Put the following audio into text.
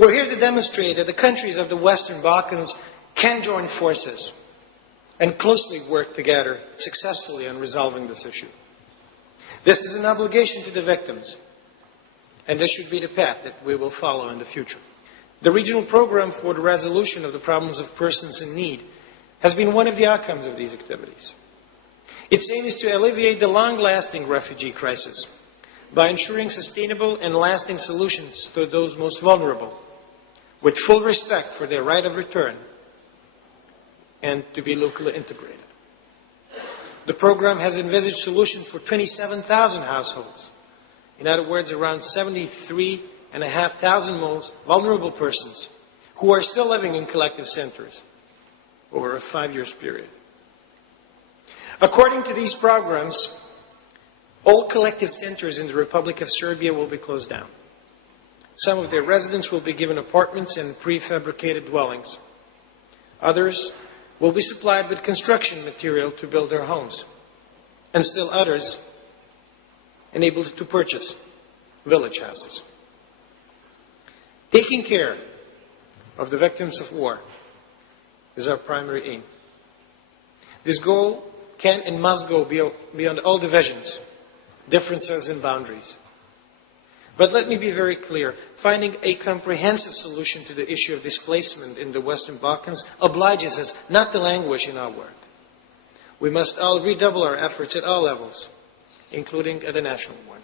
We're here to demonstrate that the countries of the Western Balkans can join forces and closely work together successfully on resolving this issue. This is an obligation to the victims, and this should be the path that we will follow in the future. The regional program for the resolution of the problems of persons in need has been one of the outcomes of these activities. Its aim is to alleviate the long-lasting refugee crisis by ensuring sustainable and lasting solutions to those most vulnerable, with full respect for their right of return and to be locally integrated. The program has envisaged solutions for 27,000 households. In other words, around 73,500 most vulnerable persons who are still living in collective centers over a 5-year period. According to these programs, all collective centers in the Republic of Serbia will be closed down. Some of their residents will be given apartments and prefabricated dwellings. Others will be supplied with construction material to build their homes. And still others enabled to purchase village houses. Taking care of the victims of war is our primary aim. This goal can and must go beyond all divisions, differences and boundaries. But let me be very clear. Finding a comprehensive solution to the issue of displacement in the Western Balkans obliges us not to languish in our work. We must all redouble our efforts at all levels, including at the national one.